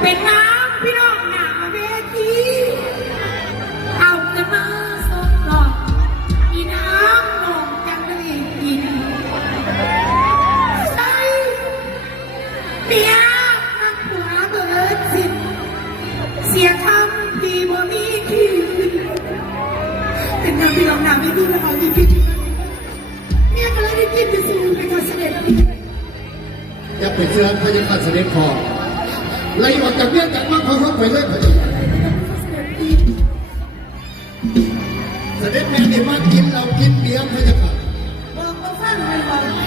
เป็นน้ำพี่น้องหนาเวทีเอาจะมาสดหลอกมีน้ำนองจังเลยกินใส่เมียนักผัวเบิดสินเสียคำพี่บ่มีที่เป็นน้ำพี่น้องหนาเวทีแล้วเขาดีกินเมียก็เลยได้กินไปสู่ไปทอดเสด็จอย่าไปเชื่อพระยาคันเสด็จพอไล่ออกจากเมียจากมั่งเขาเข้าไปเลยพระเจ้าเสด็จแม่เนี่ยมากินเรากินเบียร์พระเจ้าค่ะ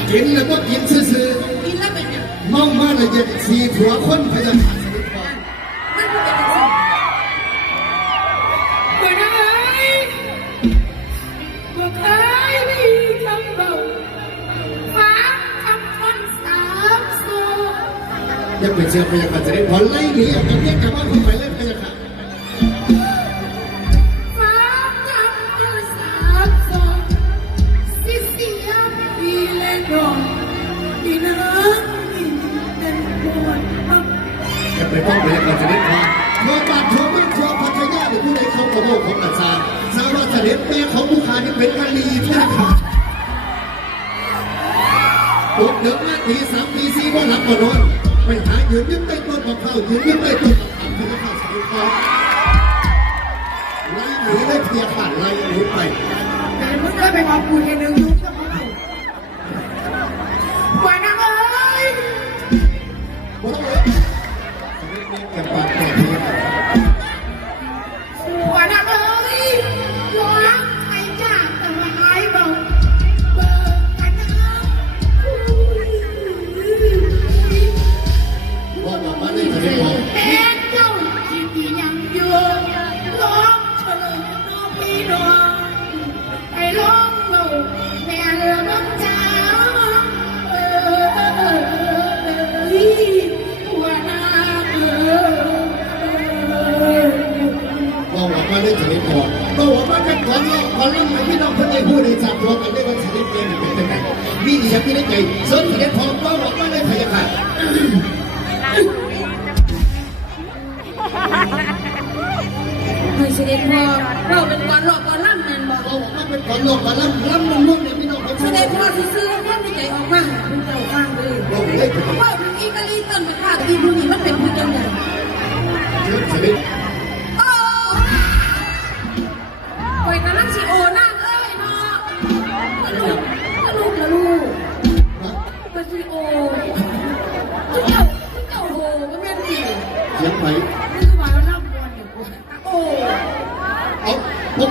กินแล้วก็กินซื่อๆกินแล้วเป็นยังมองมาเลยจะสีหัวคนพระเจ้าค่ะเสด็จพอมันเป็นยังไงเปิดอะไรบอกเอ้ยมีคำเบาฟ้าคำคนสามโซอย่าไปเชื่อพระยาคันเสด็จพอไล่หนีออกจากเมียจากมั่งเขาไปเลยพระเจ้าค่ะฟ้าคำคนสามโซสิเสียปีเล่นดอกปีน้ำมีเป็นปวดอย่าไปฟ้องพระยาคันเสด็จพอเมื่อบาดทัวเมื่อทัวพัทยาหรือผู้ใดเขาขโมยของอาจารย์สาวเสด็จแม่ของผู้ขานี่เป็นกะลีพระเจ้าค่ะปลุกเด็กมาตีสามตีสี่ว่าหลับก็นอนไปหายืนยึดใต้ต้นมะพร้าวยืนยึดใต้ต้นมะขามพระเจ้าค่ะเสด็จพอไล่หนีได้เพียขาดไล่หนีไปแต่มึงได้ไปบอกกูแค่หนึ่งยุคจะมาปวดนะเอ้ยบ่ต้องเลยเสด็จแม่แก่ปากแก่เพียปวดนะเอ้ยร้องใครจ้าแต่ว่าหายเบาเบิกกันนะบอกว่ามาได้เสด็จพอเป็นเจ้าที่ดียังอยู่ร้องเฉลิมน้องพี่น้องไอ้ร้องเบาแม่ละน้องจ้าปวดนะบอกว่ามาได้เสด็จพอบอกว่ามาจะขอร้องขอร้องให้พี่น้องคนใดผู้ใดจับตัวกันได้ว่าเสด็จแม่เป็นยังไงมีดีอย่างที่ได้ใจส่วนเสด็จพอบอกว่ามาได้พระยาค่ะเฮ้ยเสด็จพ่อเราเป็นก่อนหลอกก่อนล่ำแมนบอกบอกว่าเป็นก่อนหลอกก่อนล่ำลุ่มเนี่ยพี่น้องเขาเสด็จพ่อซื้อท่านในใจออกมาเป็นเจ้าข้างเลยบอกเลยว่าถึงอีกาลีต้นมะขามอีผู้นี้มันเป็นผู้จังใหญ่เสด็จโอ้ปล่อยกระลังชีโอนั่งเอ้ยเนาะลูกปะชีโอทุกเจ้าโหก็แม่นดีเสียงไหมนี่คือว่าเราล่ำบอลอยู่โอ้เอาพวก